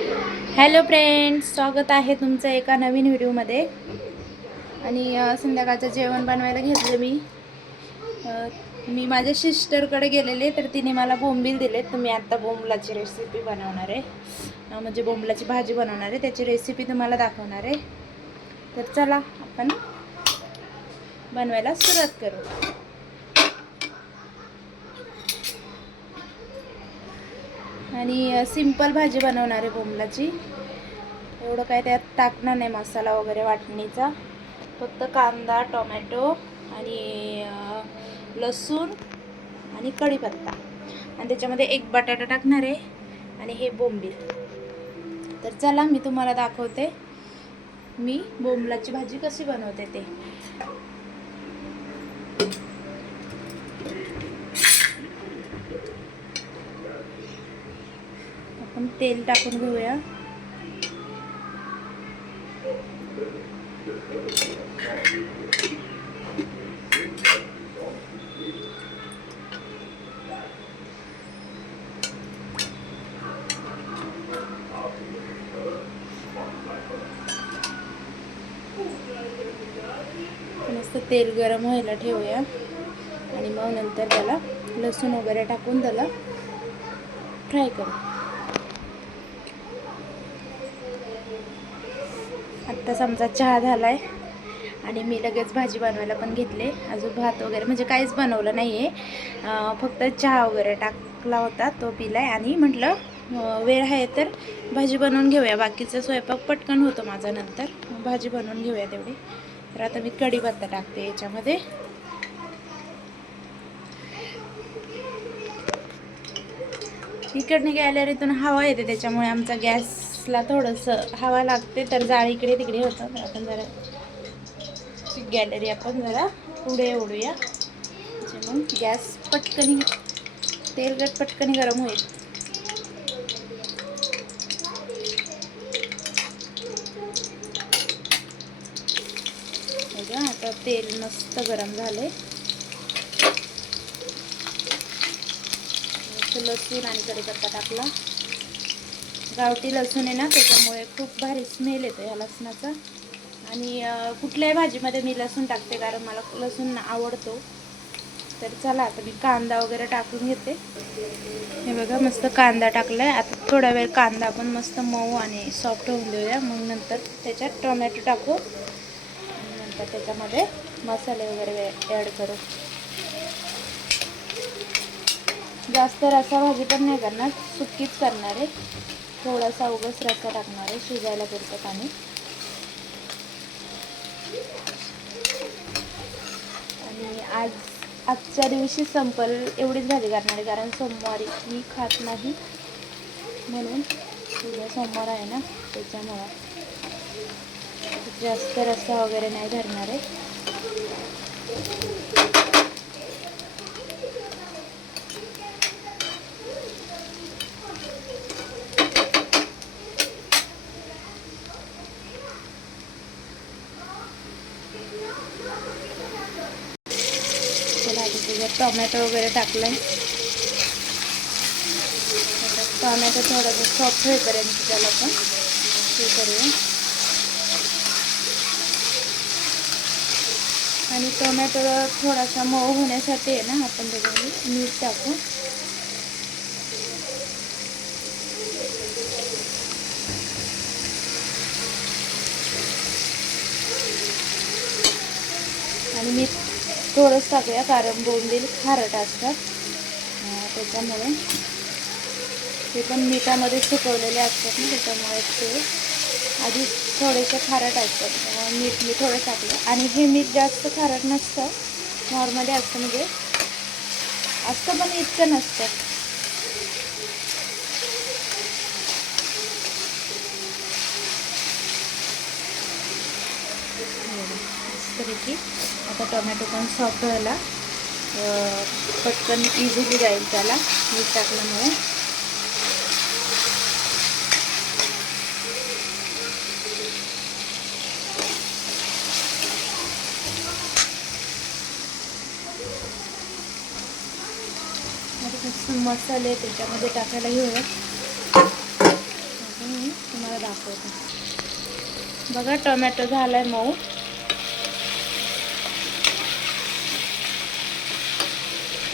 Hello friends, स्वागत आहे तुमचं एका नवीन व्हिडिओमध्ये. आणि संध्याकाळचं जेवण बनवायला घेतलं मी माझ्या सिस्टरकडे गेलेले, तर तिने मला बोंबील दिले. तर मी आता बोंबलाची रेसिपी बनवणार आहे, म्हणजे बोंबलाची भाजी बनवणार आहे. त्याची रेसिपी तुम्हाला दाखवणार आहे. तर चला आपण बनवायला सुरुवात करू. आणि सिंपल भाजी बनवणार आहे बोंबलाची. एवढं काय त्यात टाकणार नाही मसाला वगैरे वाटणीचा. फक्त कांदा, टोमॅटो आणि लसूण आणि कढीपत्ता, आणि त्याच्यामध्ये एक बटाटा टाकणार आहे आणि हे बोंबील. तर चला मी तुम्हाला दाखवते मी बोंबलाची भाजी कशी बनवते ते. आपण तेल टाकून घेऊया. मस्त तेल गरम व्हायला ठेवूया आणि मग नंतर त्याला लसूण वगैरे टाकून त्याला फ्राय करू. आत्ताच आमचा चहा झालाय आणि मी लगेच भाजी बनवायला पण घेतले. अजून भात वगैरे म्हणजे काहीच बनवलं नाही आहे, फक्त चहा वगैरे टाकला होता तो पिलाय. आणि म्हटलं वेळ आहे तर भाजी बनवून घेऊया, बाकीचा स्वयंपाक पटकन होतो माझा, नंतर भाजी बनवून घेऊया तेवढी. तर आता मी कढीपत्ता टाकते याच्यामध्ये. इकडनं गॅलरीतून हवा येते, त्याच्यामुळे आमचा गॅसला थोडंसं हवा लागते, तर जाळ इकडे तिकडे होतं. तर आपण जरा गॅलरी आपण जरा पुढे ओढूया, म्हणजे मग गॅस पटकनी तेलगट पटकनी गरम होईल. बघा आता तेल मस्त गरम झाले. लसूण आणि कढीपत्ता टाकला. गावठी लसूण आहे ना, त्याच्यामुळे खूप भारी स्मेल येतो ह्या लसणाचा. आणि कुठल्याही भाजीमध्ये मी लसूण टाकते, कारण मला लसूण आवडतो. तर चला आता मी कांदा वगैरे टाकून घेते. हे बघा मस्त कांदा टाकलाय. आता थोडा वेळ कांदा आपण मस्त मऊ आणि सॉफ्ट होऊन देऊया. मग नंतर त्याच्यात टोमॅटो टाकू आणि नंतर त्याच्यामध्ये मसाले वगैरे ॲड करू. जास्त रसा भाजी पण नाही करणार, सुकीच करणार आहे. थोडासा उगाच रसा टाकणार आहे, शिजायला पुरतं पाणी. आणि आजच्या दिवशी संपल एवढीच भाजी करणार आहे, कारण सोमवारी मी खात नाही, म्हणून उद्या सोमवार आहे ना, त्याच्यामुळं जास्त रस्सा वगैरे नाही धरणार आहे. टोमॅटो वगैरे टाकलाय. टोमॅटो थोडंसं सॉफ्ट होईपर्यंत त्याला पण हे करूया. आणि टोमॅटो थोडासा मऊ होण्यासाठी आहे ना, आपण त्याच्यामध्ये मीठ टाकू. आणि मीठ थोडंच टाकूया, कारण बोंबील खारट असतात, त्याच्यामुळे ते पण मिठामध्ये सुकवलेले असतात ना, त्याच्यामुळे ते आधी थोडेसे खारट असतात. मीठ मी थोडं टाकलं. आणि हे मीठ जास्त खारट नसतं, नॉर्मली असतं, म्हणजे असतं पण इतकं नसतं. मस्तपैकी आता टोमॅटो पण सॉफ्ट व्हायला पटकन इझिली जाईल त्याला मीठ टाकल्यामुळे. मसाले त्याच्यामध्ये टाकायला घेऊया. दाखवते. बघा टोमॅटो झालाय मऊ.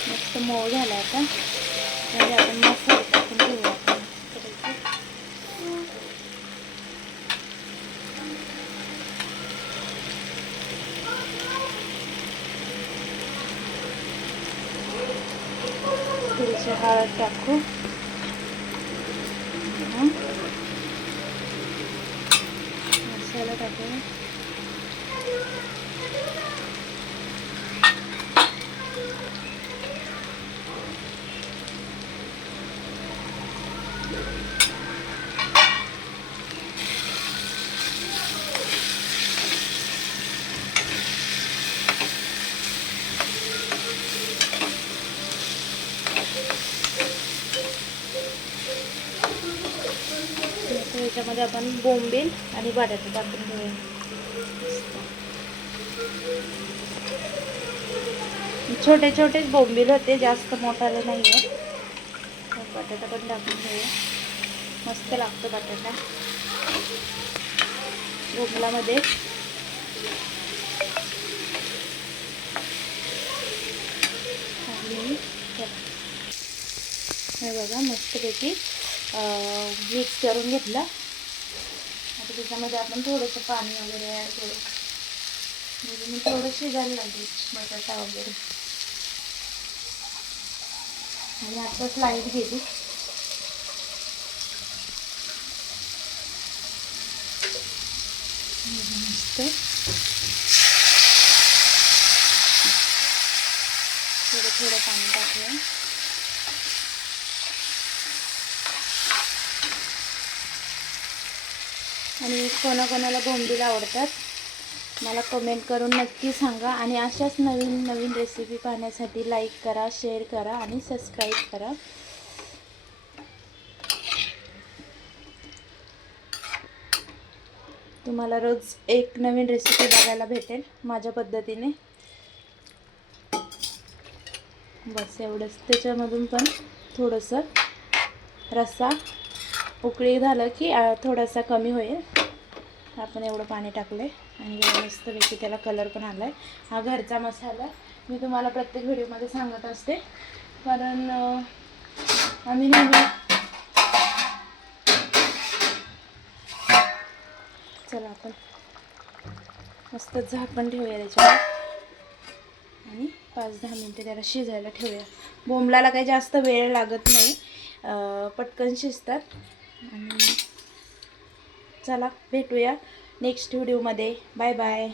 मस्त मऊ झाला आता. म्हणजे आपण मसाला टाकून घेऊया. थोडीशी हळद टाकू. मसाला टाकू. याच्यामध्ये आपण बोंबील आणि बटाटे टाकून घेऊया. छोटे छोटेच बोंबील होते, जास्त मोठाले नाही आहे. बटाटा पण टाकून घेऊया. मस्त लागतो बटाटा बोंबलामध्ये. आणि हे बघा मस्तपैकी मिक्स करून घेतला. आता त्याच्यामध्ये आपण थोडंसं पाणी वगैरे ॲड करू. म्हणजे मी थोडं शिजायला लागेल बटाटा वगैरे. आणि आता स्लाईड घेते. मस्त थोडं थोडं पाणी टाकूया. आणि कोणाकोणाला बोंबील आवडतात मला कमेंट करून नक्की सांगा. आणि अशाच नवीन नवीन रेसिपी पाहण्यासाठी लाईक करा, शेअर करा आणि सबस्क्राईब करा. तुम्हाला रोज एक नवीन रेसिपी बघायला भेटेल माझ्या पद्धतीने. बस एवढंच. त्याच्यामधून पण थोडंसं रस्सा उकळी झालं की थोडासा कमी होईल. आपण एवढं पाणी टाकले आणि मस्तपैकी त्याला कलर पण आलाय. हा घरचा मसाला मी तुम्हाला प्रत्येक व्हिडिओमध्ये सांगत असते, कारण आम्ही नेहमी. चला आपण मस्त झाकण ठेवूया त्याच्यावर आणि 5-10 मिनटं त्याला शिजायला ठेवूया. बोंबलाला काही जास्त वेळ लागत नाही, पटकन शिजतात. आणि चला भेटूया नेक्स्ट व्हिडिओमध्ये. Bye bye.